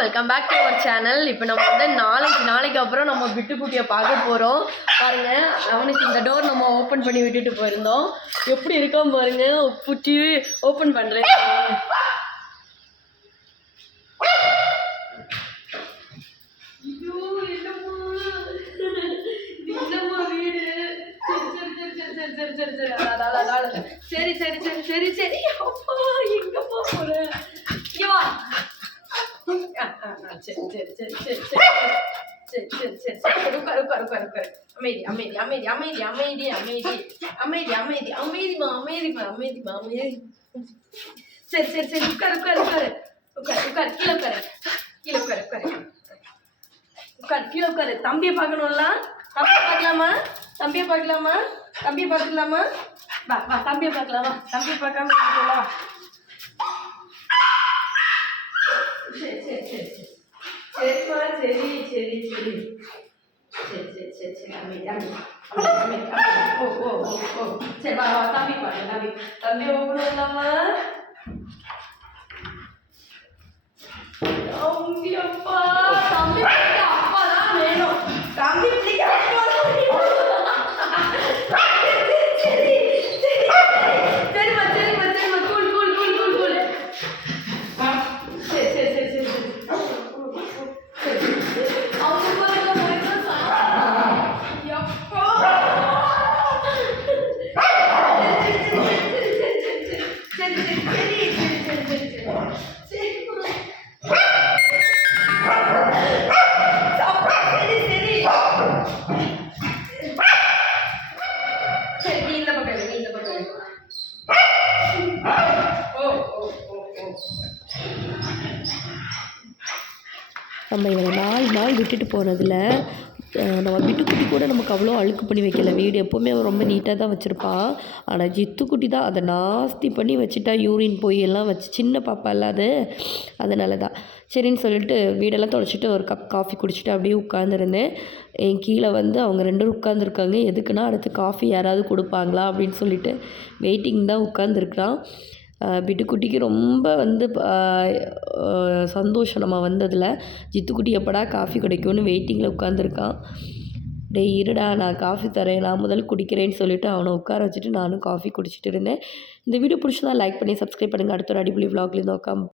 Welcome back to our channel. இப்போ நம்ம வந்து நாளைக்கு அப்புறம் நம்ம பிட்டுக்குட்டியை பார்க்க போகிறோம். பாருங்கள், அவனுக்கு இந்த டோர் நம்ம ஓப்பன் பண்ணி விட்டுட்டு போயிருந்தோம். எப்படி இருக்கோம் பாருங்க. புட்டி ஓப்பன் பண்ணுறேன். சரி சரி சரி சரி சரி அப்பா எங்கப்பா போற வா. சரி சரி சரி சரி சரி சரி சரி சரி சரி உட்காரு உட்காரு உட்காரு உட்காரு. அமைதி அமைதி அமைதி அமைதி அமைதி அமைதி அமைதி அமைதி அமைதிமா அமைதிமா அமைதிமா அமைதி. சரி சரி சரி உட்காரு உட்காரு உட்காரு உட்காரு உட்காரு கீழே உட்காரு கீழே உட்காரு உட்காரு உட்காரு கீழே உட்காரு. தம்பியை பார்க்கணும்ல? தம்பியை பார்க்கலாமா? தம்பியை பார்க்கலாமா? தம்பியை பார்க்கலாமா? வா வா தம்பியை பார்க்கலாமா? தம்பியை பார்க்காம வா. சரி சரி சரி சரி சரிப்பா சரி சரி சரி சரி சரி சரி சரி அமைதி அமைதி ஓ ஓ ஓ ஓ சரி வா வா தம்பி பாரு தம்பி தம்பி ஓப்பனாமா? தம்பி அப்பா தம்பி அப்பா தான் வேணும். தம்பி பிடிக்க அப்பா தான் வேணும். சரி சரி சரிம்மா சரிம்மா சரிம்மா cool cool cool cool cool. சரி சரி சரி சரி சரி அவங்க பாருங்க எப்பா சரி சரி சரி சரி சரி சரி நம்ம இவனை 4 நாள் விட்டுட்டு போனதில் நம்ம பிட்டுக்குட்டி கூட நமக்கு அவ்வளோ அழுக்கு பண்ணி வைக்கல. வீடு எப்போவுமே அவன் ரொம்ப நீட்டாக தான் வச்சுருப்பான். ஆனால் ஜித்துக்குட்டி தான் அதை நாஸ்தி பண்ணி வச்சுட்டா. யூரின் போய் எல்லாம் வச்சு, சின்ன பாப்பா இல்லாது அதனால தான் சரின்னு சொல்லிட்டு வீடெல்லாம் தொலைச்சிட்டு ஒரு கப் காஃபி குடிச்சிட்டு அப்படியே உட்காந்துருந்தேன். என் கீழே வந்து அவங்க 2 பேரும் உட்காந்துருக்காங்க. எதுக்குன்னா அடுத்து காஃபி யாராவது கொடுப்பாங்களா அப்படின்னு சொல்லிட்டு வெயிட்டிங் தான் உட்காந்துருக்குறான். பிட்டுக்குட்டிக்கு ரொம்ப வந்து சந்தோஷம் நம்ம வந்ததில். ஜித்துக்குட்டி எப்படா காஃபி கிடைக்கும்னு வெயிட்டிங்கில் உட்காந்துருக்கான். டேய் இருடா நான் காஃபி தரேன், நான் முதல்ல குடிக்கிறேன்னு சொல்லிவிட்டு அவனை உட்கார வச்சுட்டு நானும் காஃபி குடிச்சிட்டு இருந்தேன். இந்த வீடியோ பிடிச்சதா லைக் பண்ணி சப்ஸ்கிரைப் பண்ணுங்கள். அடுத்த ஒரு அடிப்பொலி விலாக்லேருந்து உட்காந்து